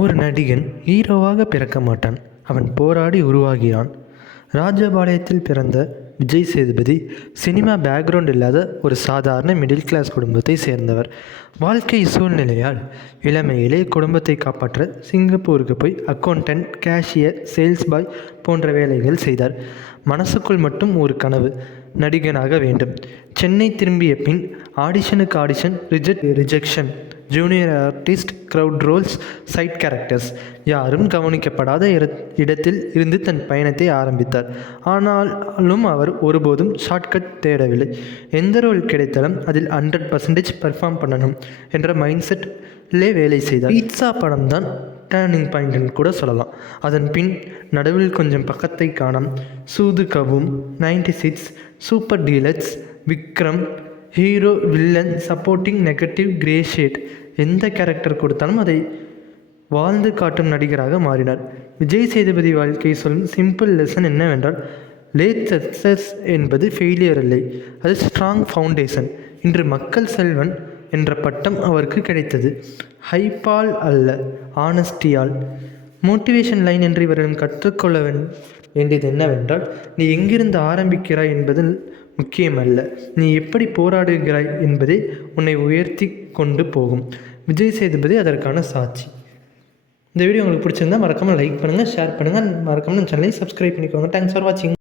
ஒரு நடிகன் ஹீரோவாக பிறக்க மாட்டான், அவன் போராடி உருவாகிறான். ராஜபாளையத்தில் பிறந்த விஜய் சேதுபதி சினிமா பேக்ரவுண்ட் இல்லாத ஒரு சாதாரண மிடில் கிளாஸ் குடும்பத்தை சேர்ந்தவர். வாழ்க்கை சூழ்நிலையால் இளமையிலே குடும்பத்தை காப்பாற்ற சிங்கப்பூருக்கு போய் அக்கௌண்டன்ட், கேஷியர், சேல்ஸ் பாய் போன்ற வேலைகள் செய்தார். மனசுக்குள் மட்டும் ஒரு கனவு, நடிகனாக வேண்டும். சென்னை திரும்பிய பின் ஆடிஷனுக்கு audition, rejection, junior artist, crowd roles, side characters, யாரும் கவனிக்கப்படாத இடத்தில் இருந்து தன் பயணத்தை ஆரம்பித்தார். ஆனாலும் அவர் ஒருபோதும் ஷார்ட்கட் தேடவில்லை. எந்த ரோல் கிடைத்தாலும் அதில் 100% பெர்ஃபார்ம் பண்ணணும் என்ற மைண்ட் செட்லே வேலை செய்தார். பீட்சா படம் தான் டேர்னிங் பாயிண்ட்னு கூட சொல்லலாம். அதன் பின் நடுவில் கொஞ்சம் பக்கத்தை காணோம், சூது கவும், 96, super deluxe, Vikram, hero, villain, supporting, negative, grey shade, எந்த கேரக்டர் கொடுத்தாலும் அதை வாழ்ந்து காட்டும் நடிகராக மாறினார். விஜய் சேதுபதி வாழ்க்கை சொல்லும் சிம்பிள் லெசன் என்னவென்றால், லேட் சக்ஸஸ் என்பது ஃபெயிலியர் இல்லை, அது ஸ்ட்ராங் ஃபவுண்டேஷன். இன்று மக்கள் செல்வன் என்ற பட்டம் அவருக்கு கிடைத்தது ஹைப்பால் அல்ல, ஆனஸ்டியால். மோட்டிவேஷன் லைன் என்று இவரிடம் கற்றுக்கொள்ள வேண்டியது என்னவென்றால், நீ எங்கிருந்து ஆரம்பிக்கிறாய் என்பது முக்கியமல்ல, நீ எப்படி போராடுகிறாய் என்பதே உன்னை உயர்த்தி கொண்டு போகும். விஜய் சேதுபதி அதற்கான சாட்சி. இந்த வீடியோ உங்களுக்கு பிடிச்சிருந்தால் மறக்காமல் லைக் பண்ணுங்கள், ஷேர் பண்ணுங்கள், மறக்காமல் நம்ம சேனலை சப்ஸ்கிரைப் பண்ணிக்கோங்க. தேங்க்ஸ் ஃபார் வாட்சிங்.